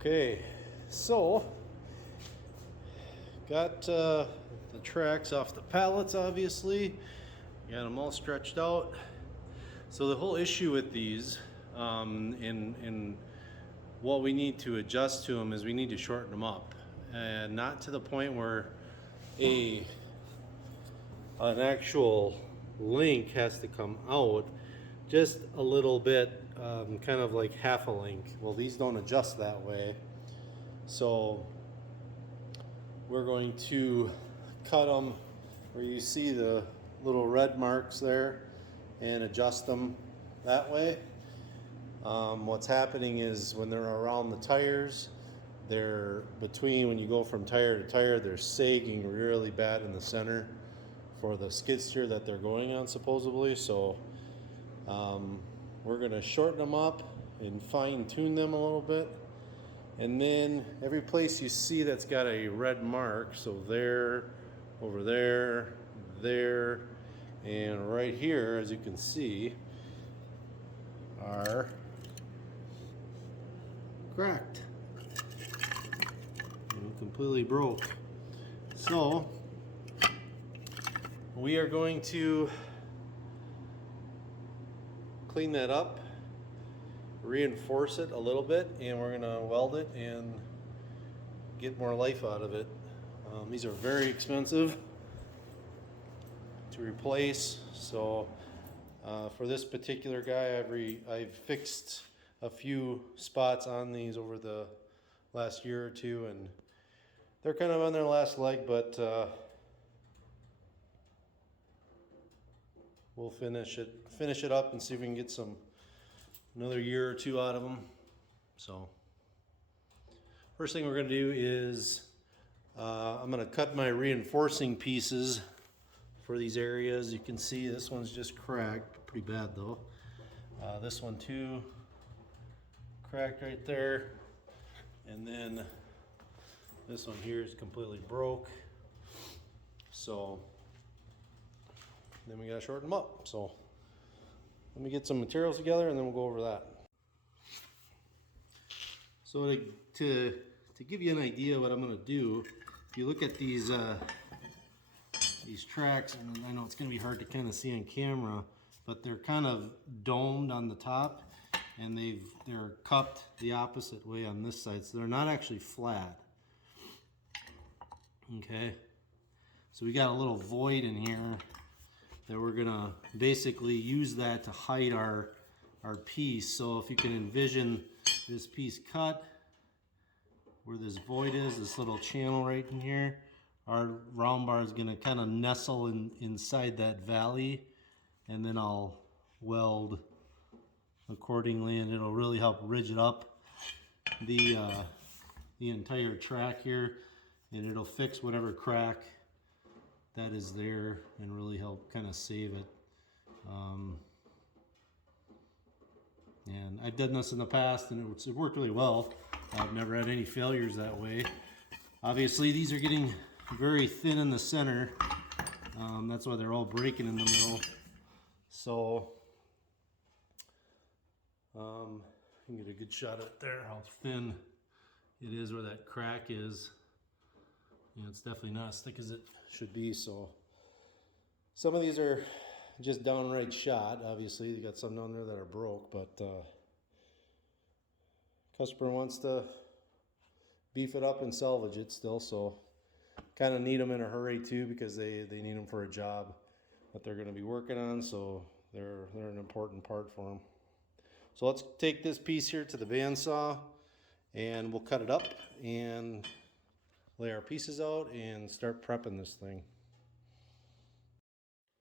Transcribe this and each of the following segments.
Okay, so got the tracks off the pallets, obviously. Got them all stretched out. So the whole issue with these, in what we need to adjust to them is we need to shorten them up, and not to the point where an actual link has to come out, just a little bit, kind of like half a link. Well, these don't adjust that way, so we're going to cut them where you see the little red marks there and adjust them that way. What's happening is when they're around the tires, they're between, when you go from tire to tire, they're sagging really bad in the center for the skid steer that they're going on, supposedly. So we're going to shorten them up and fine tune them a little bit. And then every place you see that's got a red mark, so there, over there, there, and right here, as you can see, are cracked and completely broke. So we are going to clean that up, reinforce it a little bit, and we're going to weld it and get more life out of it. These are very expensive to replace, so for this particular guy, I've fixed a few spots on these over the last year or two, and they're kind of on their last leg, but we'll finish it up and see if we can get another year or two out of them. So first thing we're going to do is I'm going to cut my reinforcing pieces for these areas. You can see this one's just cracked pretty bad though. This one too, cracked right there, and then this one here is completely broke. So then we gotta shorten them up. So let me get some materials together and then we'll go over that. So to give you an idea what I'm gonna do, if you look at these tracks, and I know it's gonna be hard to kind of see on camera, but they're kind of domed on the top, and they're cupped the opposite way on this side, so they're not actually flat. Okay, so we got a little void in here that we're gonna basically use that to hide our piece. So if you can envision this piece cut, where this void is, this little channel right in here, our round bar is gonna kind of nestle inside that valley, and then I'll weld accordingly, and it'll really help ridge it up the entire track here, and it'll fix whatever crack that is there and really help kind of save it. And I've done this in the past and it worked really well. I've never had any failures that way. Obviously these are getting very thin in the center. That's why they're all breaking in the middle. So you can get a good shot at it there, how thin it is where that crack is. You know, it's definitely not as thick as it should be. So some of these are just downright shot. Obviously you got some down there that are broke, but customer wants to beef it up and salvage it still, so kind of need them in a hurry too, because they need them for a job that they're going to be working on, so they're an important part for them. So let's take this piece here to the bandsaw and we'll cut it up and lay our pieces out and start prepping this thing.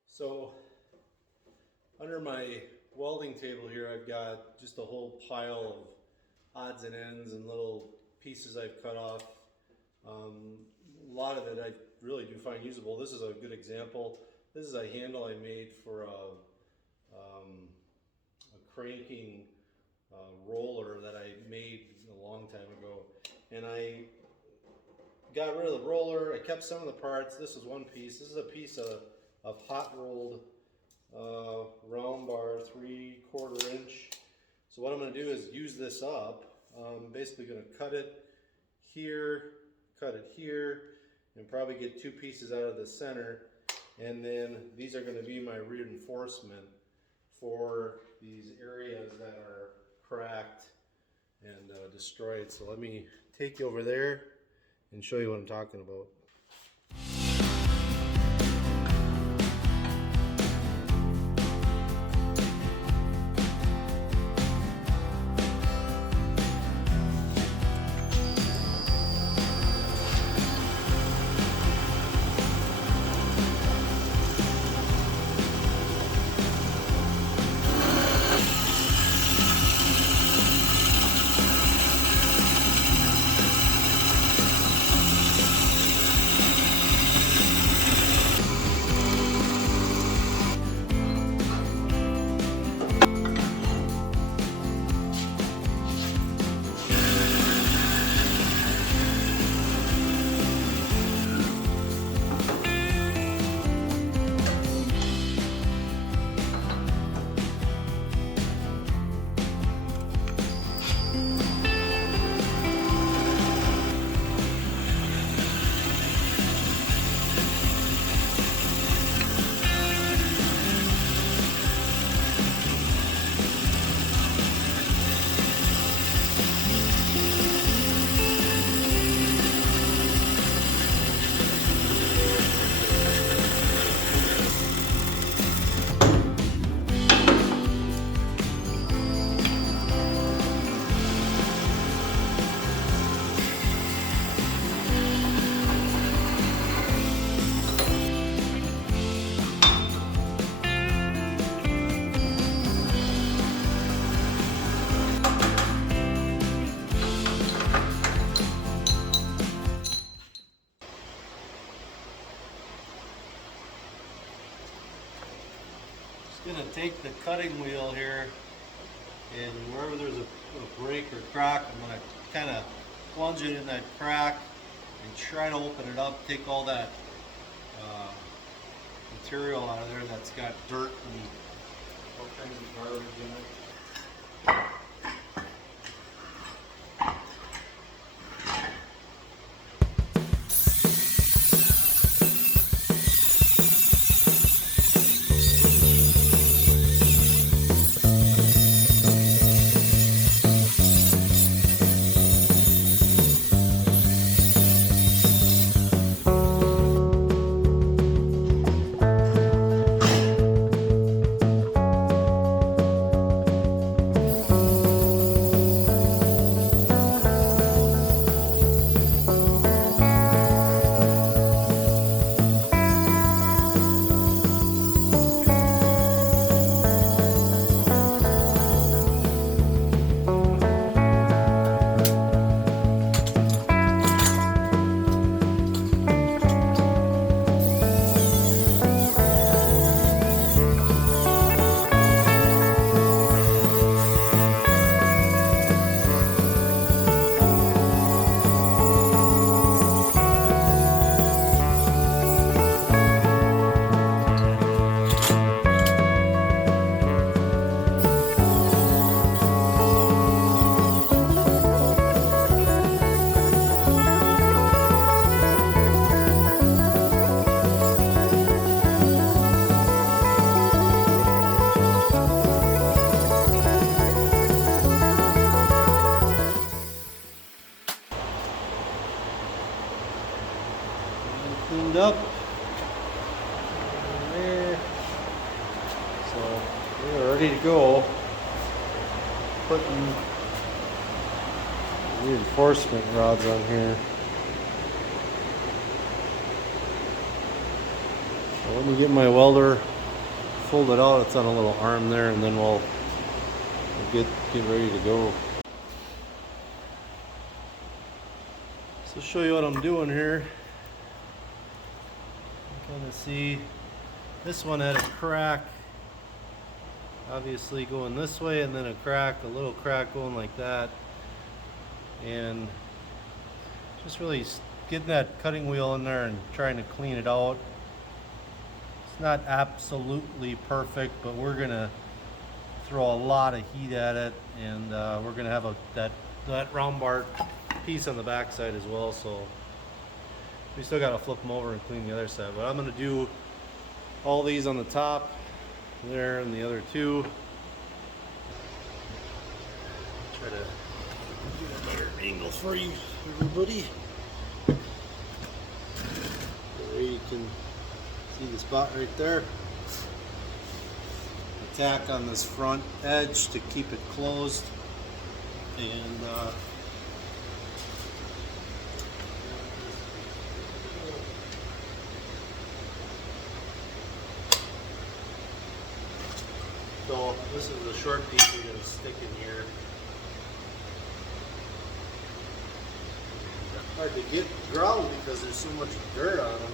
So under my welding table here, I've got just a whole pile of odds and ends and little pieces I've cut off. A lot of it I really do find usable. This is a good example. This is a handle I made for a cranking roller that I made a long time ago, and I got rid of the roller. I kept some of the parts. This is one piece. This is a piece of hot rolled round bar, 3/4 inch. So what I'm going to do is use this up I'm basically going to cut it here, and probably get 2 pieces out of the center. And then these are going to be my reinforcement for these areas that are cracked and destroyed. So let me take you over there and show you what I'm talking about. Going to take the cutting wheel here, and wherever there's a break or crack, I'm going to kind of plunge it in that crack and try to open it up, take all that material out of there that's got dirt and all kinds of garbage in it. Cleaned up there, so we're ready to go. Putting reinforcement rods on here. So let me get my welder folded out. It's on a little arm there, and then we'll get ready to go. So show you what I'm doing here. Kind of see this one had a crack, obviously going this way, and then a little crack going like that, and just really getting that cutting wheel in there and trying to clean it out. It's not absolutely perfect, but we're gonna throw a lot of heat at it, and we're gonna have that that round bar piece on the back side as well, so we still got to flip them over and clean the other side. But I'm going to do all these on the top there and the other two. Try to get a better angle for you, everybody. There you can see the spot right there. Tack on this front edge to keep it closed, and so this is the short piece we're going to stick in here. Hard to get ground because there's so much dirt on them.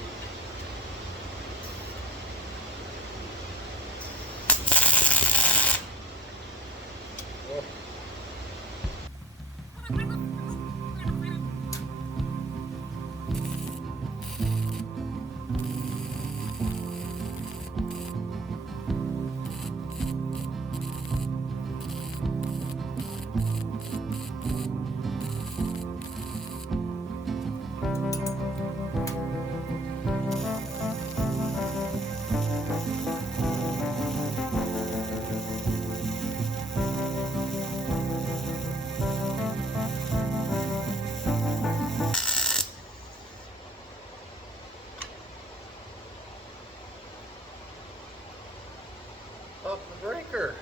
Up the breaker.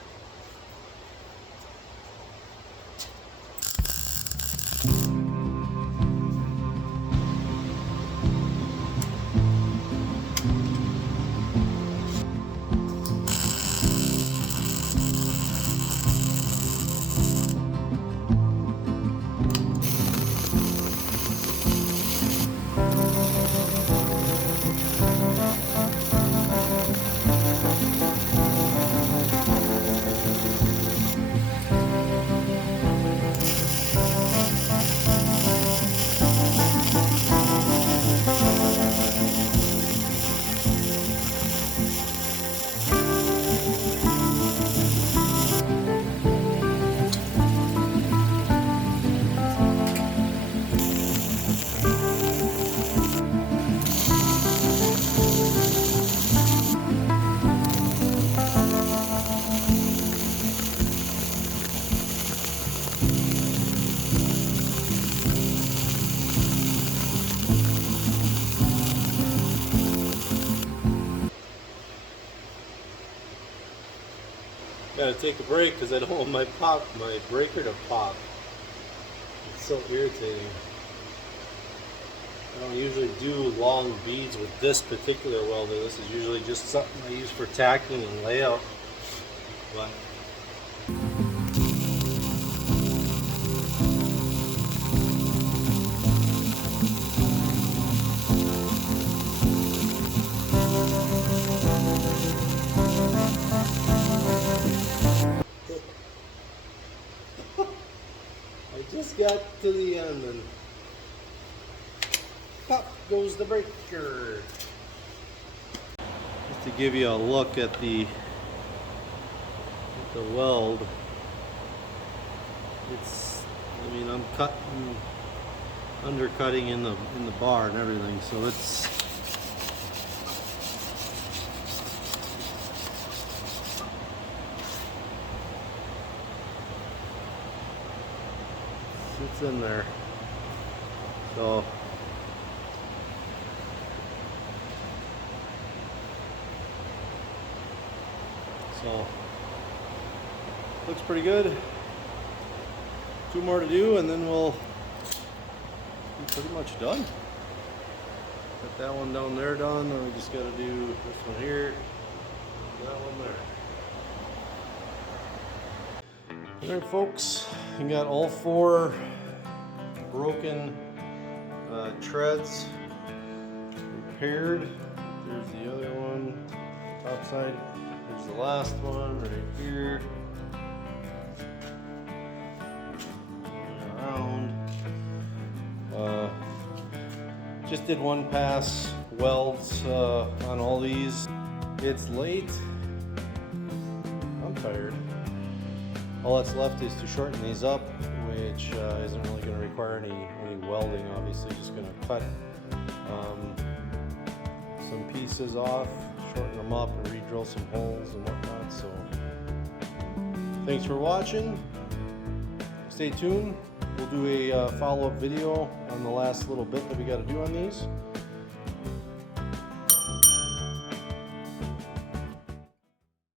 Gotta take a break because I don't want my breaker to pop. It's so irritating. I don't usually do long beads with this particular welder. This is usually just something I use for tacking and layout. But just got to the end and pop goes the breaker. Just to give you a look at the weld, I mean, I'm undercutting in the bar and everything, so it's in there. So looks pretty good. 2 more to do and then we'll be pretty much done. Got that one down there done, and we just got to do this one here, and that one there. Alright folks, I got all 4 broken treads repaired. There's the other one, top side. There's the last one right here. Around. Just did 1 pass welds on all these. It's late. I'm tired. All that's left is to shorten these up which isn't really going to require any welding. Obviously, just going to cut some pieces off, shorten them up, and re-drill some holes and whatnot. So thanks for watching. Stay tuned. We'll do a follow-up video on the last little bit that we got to do on these.